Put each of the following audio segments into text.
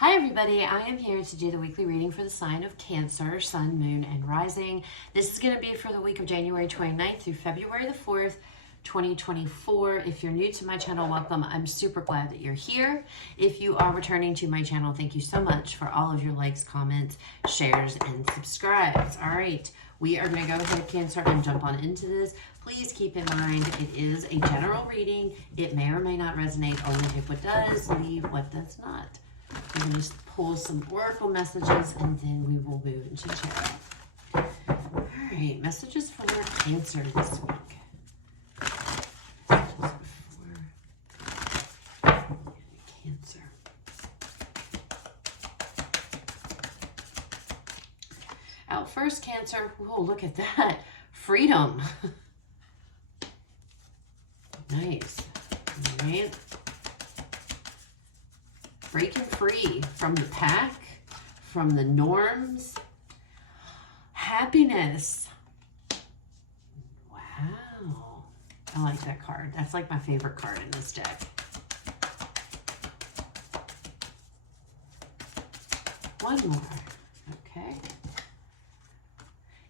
Hi everybody, I am here to do the weekly reading for the sign of Cancer, Sun, Moon, and Rising. This is going to be for the week of January 29th through February the 4th, 2024. If you're new to my channel, welcome. I'm super glad that you're here. If you are returning to my channel, thank you so much for all of your likes, comments, shares, and subscribes. All right, we are going to go ahead, Cancer, and jump on into this. Please keep in mind it is a general reading. It may or may not resonate. Only if what does, leave what does not. I'm going to just pull some oracle messages and then we will move into tarot. All right, messages for Cancer this week. Messages for Cancer. Out first, Cancer. Oh, look at that. Freedom. Nice. All right. Breaking free from the pack, from the norms. Happiness. Wow. I like that card. That's like my favorite card in this deck. One more. Okay.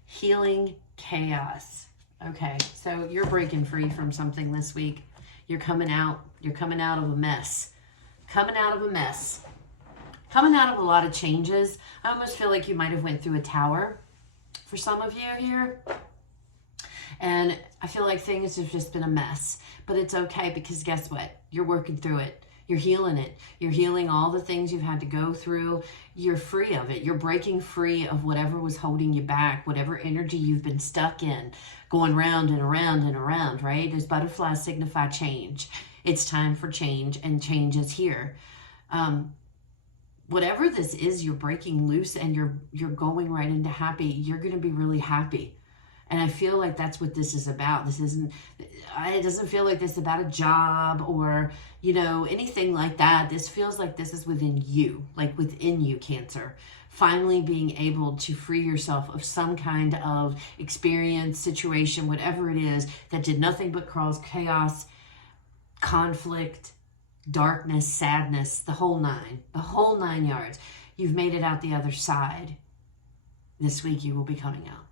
Healing chaos. Okay, so you're breaking free from something this week. You're coming out of a mess. Coming out of a mess. Coming out of a lot of changes. I almost feel like you might have went through a tower for some of you here. And I feel like things have just been a mess. But it's okay because guess what? You're working through it. You're healing it. You're healing all the things you've had to go through. You're free of it. You're breaking free of whatever was holding you back, whatever energy you've been stuck in, going round and around and around, right? Those butterflies signify change. It's time for change, and change is here. Whatever this is, you're breaking loose and you're going right into happy. You're going to be really happy. And I feel like that's what this is about. It doesn't feel like this is about a job or, anything like that. This feels like this is within you, Cancer. Finally being able to free yourself of some kind of experience, situation, whatever it is that did nothing but cause chaos, conflict, darkness, sadness, the whole nine yards. You've made it out the other side. This week you will be coming out.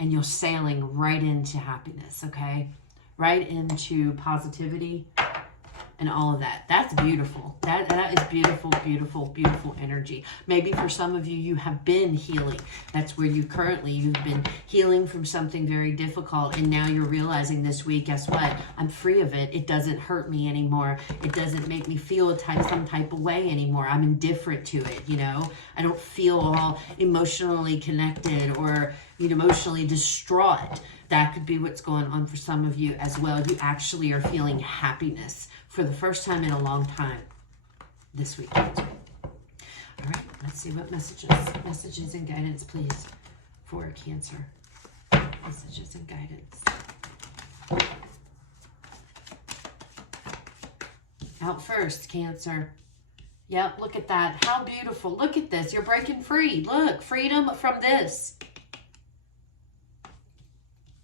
And you're sailing right into happiness, okay? Right into positivity and all of that. That's beautiful. That is beautiful, beautiful, beautiful energy. Maybe for some of you, you have been healing. That's where you've been healing from something very difficult. And now you're realizing this week, guess what? I'm free of it. It doesn't hurt me anymore. It doesn't make me feel some type of way anymore. I'm indifferent to it, I don't feel all emotionally connected or emotionally distraught. That could be what's going on for some of you as well. You actually are feeling happiness for the first time in a long time this week. All right, let's see what messages and guidance, please, for Cancer. Messages and guidance. Out first, Cancer. Yep, look at that. How beautiful. Look at this. You're breaking free. Look, freedom from this.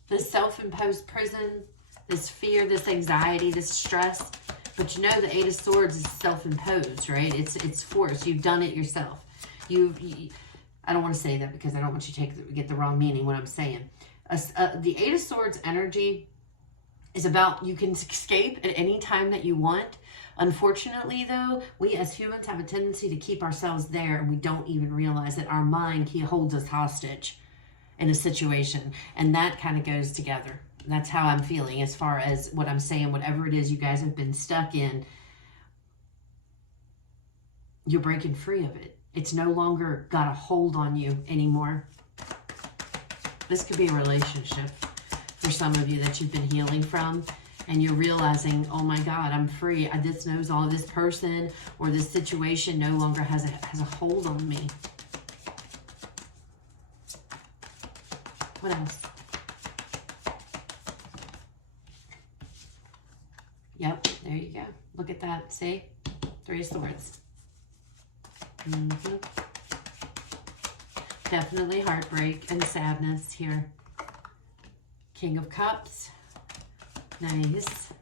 This self-imposed prison, this fear, this anxiety, this stress. But the Eight of Swords is self-imposed, right? It's forced. You've done it yourself. I don't want to say that because I don't want you to get the wrong meaning what I'm saying. The Eight of Swords energy is about you can escape at any time that you want. Unfortunately, though, we as humans have a tendency to keep ourselves there, and we don't even realize that our mind holds us hostage in a situation, and that kind of goes together. That's how I'm feeling as far as what I'm saying. Whatever it is you guys have been stuck in, you're breaking free of it. It's no longer got a hold on you anymore. This could be a relationship for some of you that you've been healing from, and you're realizing, oh my God, I'm free. This person or this situation no longer has a hold on me. What else? Yep, there you go. Look at that. See? Three of Swords. Definitely heartbreak and sadness here. King of Cups. Nice.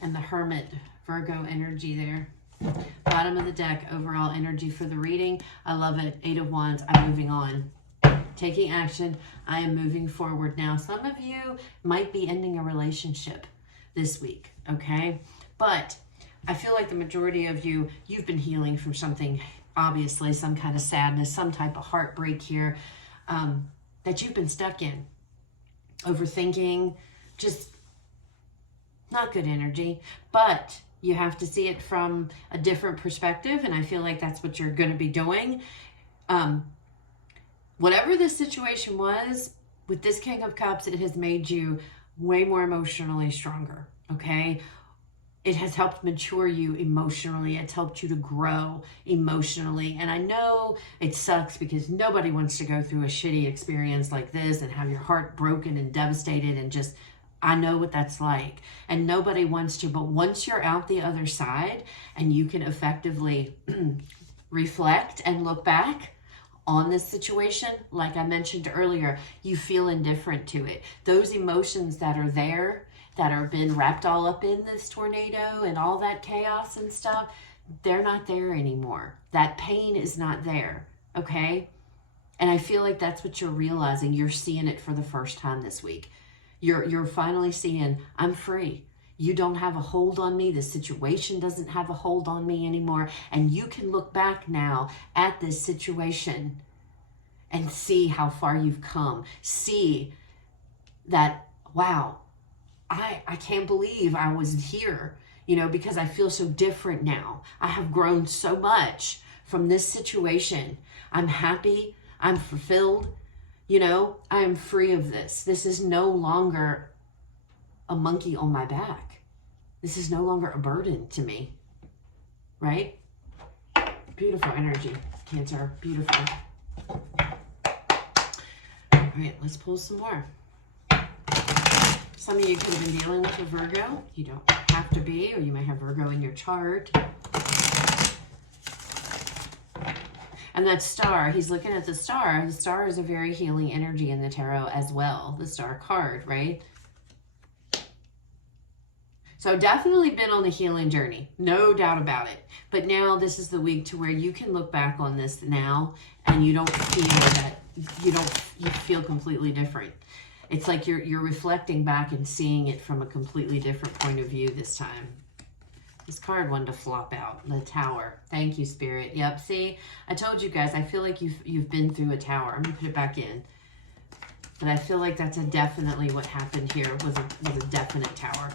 And the Hermit, Virgo energy there. Bottom of the deck, overall energy for the reading. I love it. 8 of Wands. I'm moving on. Taking action. I am moving forward now. Some of you might be ending a relationship this week, okay? But I feel like the majority of you, you've been healing from something, obviously, some kind of sadness, some type of heartbreak here that you've been stuck in. Overthinking, just not good energy. But you have to see it from a different perspective, and I feel like that's what you're going to be doing. Whatever this situation was, with this King of Cups, it has made you way more emotionally stronger, okay? It has helped mature you emotionally. It's helped you to grow emotionally. And I know it sucks because nobody wants to go through a shitty experience like this and have your heart broken and devastated and just, I know what that's like. And nobody wants to, but once you're out the other side and you can effectively reflect and look back on this situation, like I mentioned earlier, you feel indifferent to it. Those emotions that are there, that are been wrapped all up in this tornado and all that chaos and stuff, they're not there anymore. That pain is not there, okay? And I feel like that's what you're realizing. You're seeing it for the first time this week. You're finally seeing, I'm free. You don't have a hold on me. The situation doesn't have a hold on me anymore. And you can look back now at this situation and see how far you've come. See that, wow, I can't believe I was here, you know, because I feel so different now. I have grown so much from this situation. I'm happy. I'm fulfilled. You know, I am free of this. This is no longer a monkey on my back. This is no longer a burden to me, right? Beautiful energy, Cancer. Beautiful. All right, let's pull some more. Some of you could have been dealing with a Virgo. You don't have to be, or you may have Virgo in your chart. And that star, he's looking at the star. The star is a very healing energy in the tarot as well. The star card, right? So definitely been on the healing journey, no doubt about it. But now this is the week to where you can look back on this now and you don't feel that, you feel completely different. It's like you're reflecting back and seeing it from a completely different point of view this time. This card wanted to flop out, the Tower. Thank you, Spirit. Yep, see, I told you guys, I feel like you've been through a tower. I'm gonna put it back in. But I feel like that's definitely what happened here, was a definite tower.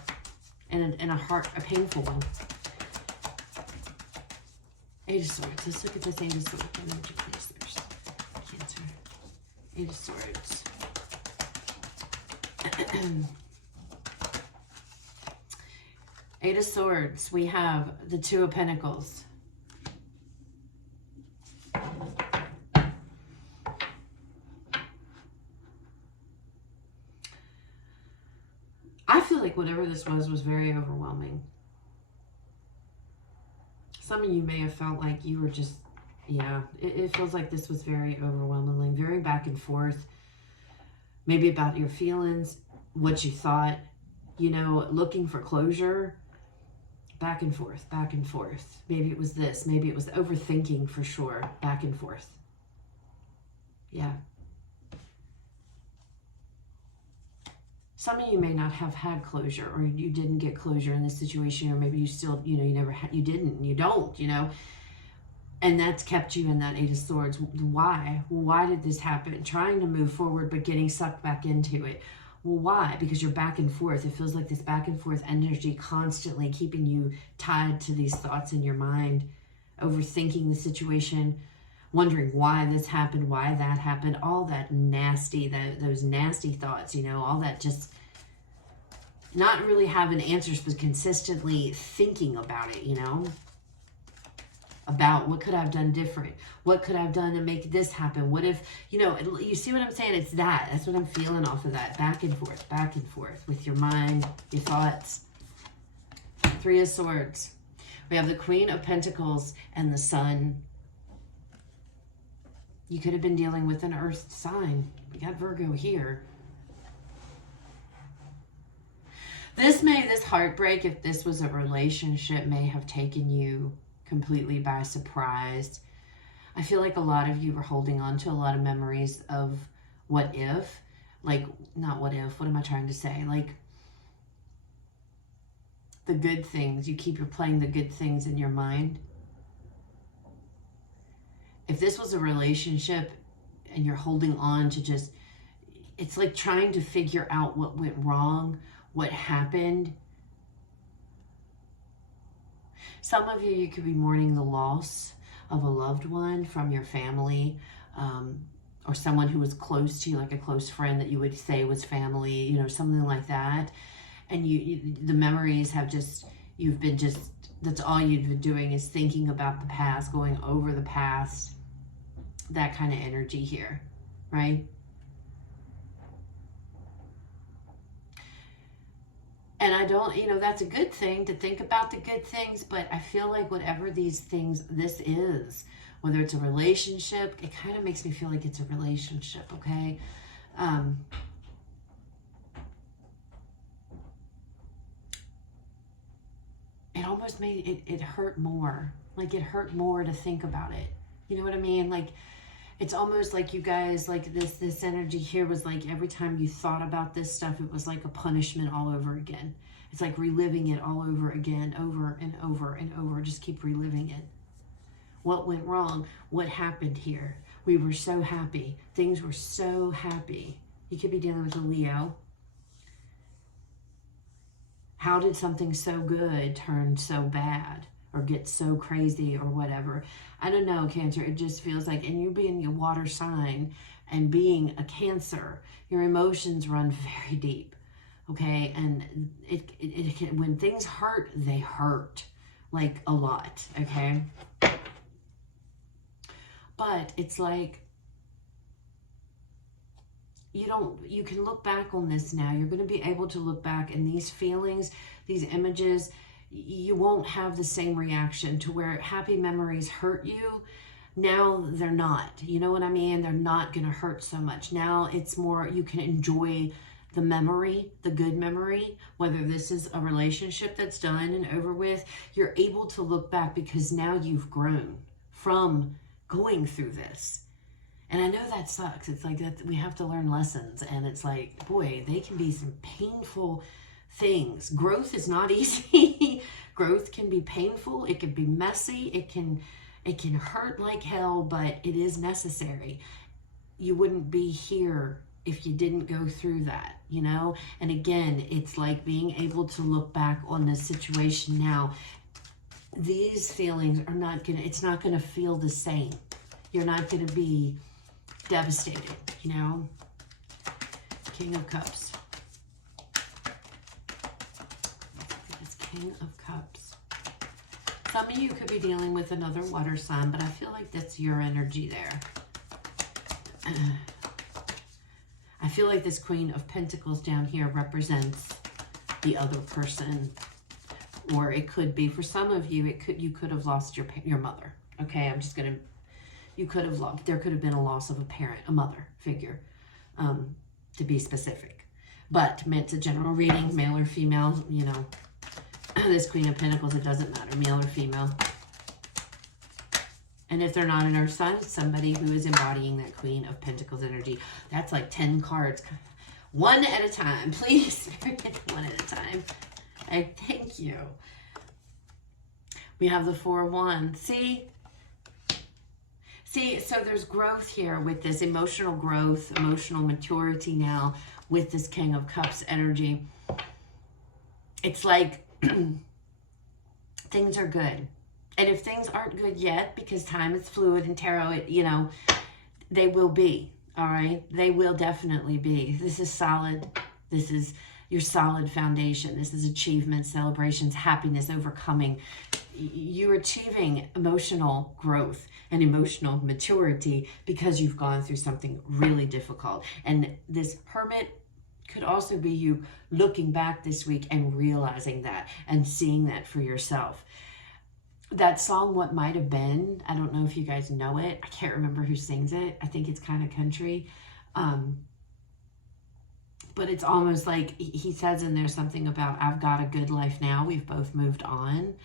And a painful one. Eight of Swords. Let's look at this Eight of Swords. Energy, please. There's Cancer. Eight of Swords. Eight of Swords. We have the Two of Pentacles. I feel like whatever this was very overwhelming. Some of you may have felt like you were just, yeah, it feels like this was very overwhelming, very back and forth. Maybe about your feelings, what you thought, you know, looking for closure. Back and forth, back and forth. Maybe it was this, maybe it was overthinking for sure. Back and forth. Yeah. Some of you may not have had closure, or you didn't get closure in this situation, or maybe you still, you know, you never had, you didn't, you don't, you know, and that's kept you in that Eight of Swords. Why? Why did this happen? Trying to move forward, but getting sucked back into it. Well, why? Because you're back and forth. It feels like this back and forth energy constantly keeping you tied to these thoughts in your mind, overthinking the situation, wondering why this happened, why that happened, all that nasty, those nasty thoughts, you know, all that, just not really having answers, but consistently thinking about it, you know, about what could I have done different? What could I have done to make this happen? What if, you know, you see what I'm saying? It's that's what I'm feeling off of that. Back and forth with your mind, your thoughts. Three of Swords. We have the Queen of Pentacles and the Sun. You could have been dealing with an earth sign. We got Virgo here. This heartbreak, if this was a relationship, may have taken you completely by surprise. I feel like a lot of you are holding on to a lot of memories of what if, like, not what if, what am I trying to say? Like, the good things, you keep replaying the good things in your mind. If this was a relationship and you're holding on to just, it's like trying to figure out what went wrong, what happened. Some of you could be mourning the loss of a loved one from your family, or someone who was close to you, like a close friend that you would say was family, you know, something like that. And the memories have just, you've been just, that's all you've been doing is thinking about the past, going over the past, that kind of energy here, right? And I don't, you know, that's a good thing to think about the good things, but I feel like whatever these things, this is, whether it's a relationship, it kind of makes me feel like it's a relationship, okay? It almost made it hurt more. Like, it hurt more to think about it. You know what I mean? Like, it's almost like you guys, like this energy here was like every time you thought about this stuff, it was like a punishment all over again. It's like reliving it all over again, over and over and over. Just keep reliving it. What went wrong? What happened here? We were so happy. Things were so happy. You could be dealing with a Leo. How did something so good turn so bad? Or get so crazy or whatever? I don't know, Cancer. It just feels like, and you being a water sign and being a Cancer, your emotions run very deep, okay? And it can, when things hurt, they hurt like a lot, okay? But it's like, you can look back on this now. You're going to be able to look back, and these feelings, these images, you won't have the same reaction to where happy memories hurt you. Now they're not. You know what I mean? They're not going to hurt so much. Now it's more, you can enjoy the memory, the good memory, whether this is a relationship that's done and over with. You're able to look back because now you've grown from going through this. And I know that sucks. It's like that we have to learn lessons, and it's like, boy, they can be some painful things. Growth is not easy. Growth can be painful. It can be messy. It can hurt like hell, but it is necessary. You wouldn't be here if you didn't go through that, you know? And again, it's like being able to look back on this situation now. These feelings are not gonna, it's not gonna feel the same. You're not gonna be devastated, you know? King of Cups. It's King of Cups. Some of you could be dealing with another water sign, but I feel like that's your energy there. I feel like this Queen of Pentacles down here represents the other person. Or it could be, for some of you, you could have lost your mother. Okay, I'm just going to, you could have lost, there could have been a loss of a parent, a mother figure, to be specific. But it's a general reading, male or female, you know. This Queen of Pentacles, it doesn't matter, male or female. And if they're not an earth sign, it's somebody who is embodying that Queen of Pentacles energy. That's like 10 cards. One at a time, please. One at a time. I thank you. We have the Four of Wands. See, so there's growth here with this emotional growth, emotional maturity now with this King of Cups energy. It's like things are good. And if things aren't good yet, because time is fluid and tarot, you know, they will be, all right? They will definitely be. This is solid. This is your solid foundation. This is achievements, celebrations, happiness, overcoming. You're achieving emotional growth and emotional maturity because you've gone through something really difficult. And this Hermit could also be you looking back this week and realizing that and seeing that for yourself. That song, What Might Have Been, I don't know if you guys know it. I can't remember who sings it. I think it's kind of country. But it's almost like he says in there something about, I've got a good life now. We've both moved on.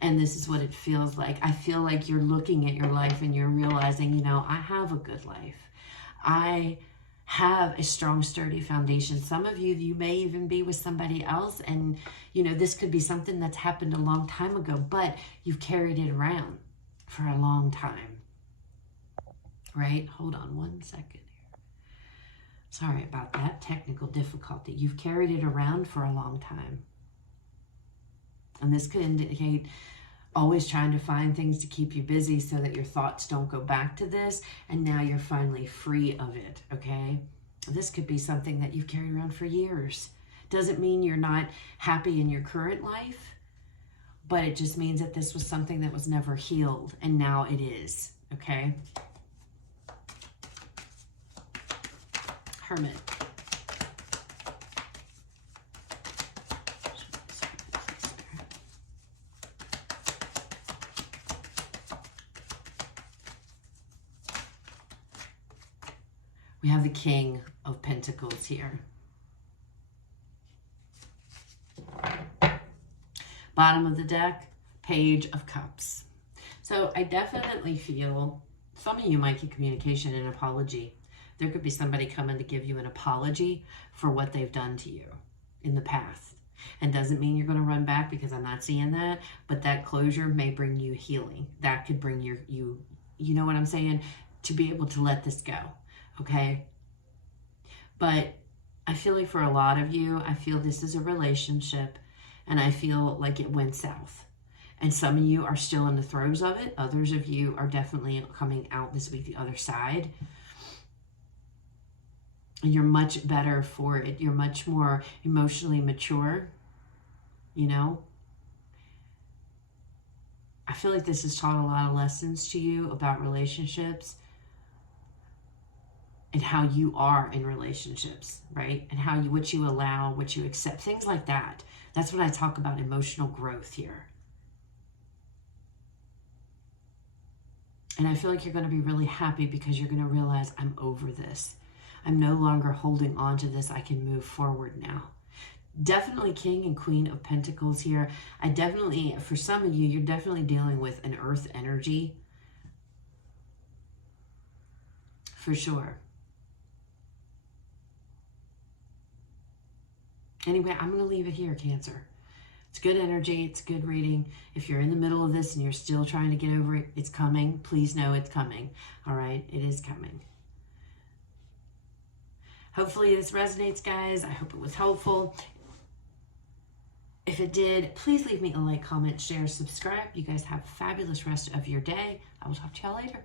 And this is what it feels like. I feel like you're looking at your life and you're realizing, you know, I have a good life. I have a strong, sturdy foundation. Some of you, you may even be with somebody else. And, you know, this could be something that's happened a long time ago, but you've carried it around for a long time. Right? Hold on one second. Sorry about that technical difficulty. You've carried it around for a long time. And this could indicate always trying to find things to keep you busy so that your thoughts don't go back to this. And now you're finally free of it, okay? This could be something that you've carried around for years. Doesn't mean you're not happy in your current life, but it just means that this was something that was never healed, and now it is, okay? Hermit. We have the King of Pentacles here. Bottom of the deck, Page of Cups. So I definitely feel some of you might get communication and apology. There could be somebody coming to give you an apology for what they've done to you in the past. And doesn't mean you're going to run back, because I'm not seeing that. But that closure may bring you healing. That could bring you know what I'm saying? To be able to let this go. Okay? But I feel like for a lot of you, I feel this is a relationship. And I feel like it went south. And some of you are still in the throes of it. Others of you are definitely coming out this week the other side. And you're much better for it. You're much more emotionally mature, you know. I feel like this has taught a lot of lessons to you about relationships and how you are in relationships, right? And how you, what you allow, what you accept, things like that. That's when I talk about emotional growth here. And I feel like you're going to be really happy, because you're going to realize, I'm over this. I'm no longer holding on to this. I can move forward now. Definitely King and Queen of Pentacles here. I definitely, for some of you, you're definitely dealing with an earth energy. For sure. Anyway, I'm going to leave it here, Cancer. It's good energy. It's good reading. If you're in the middle of this and you're still trying to get over it, it's coming. Please know it's coming. All right? It is coming. Hopefully this resonates, guys. I hope it was helpful. If it did, please leave me a like, comment, share, subscribe. You guys have a fabulous rest of your day. I will talk to y'all later.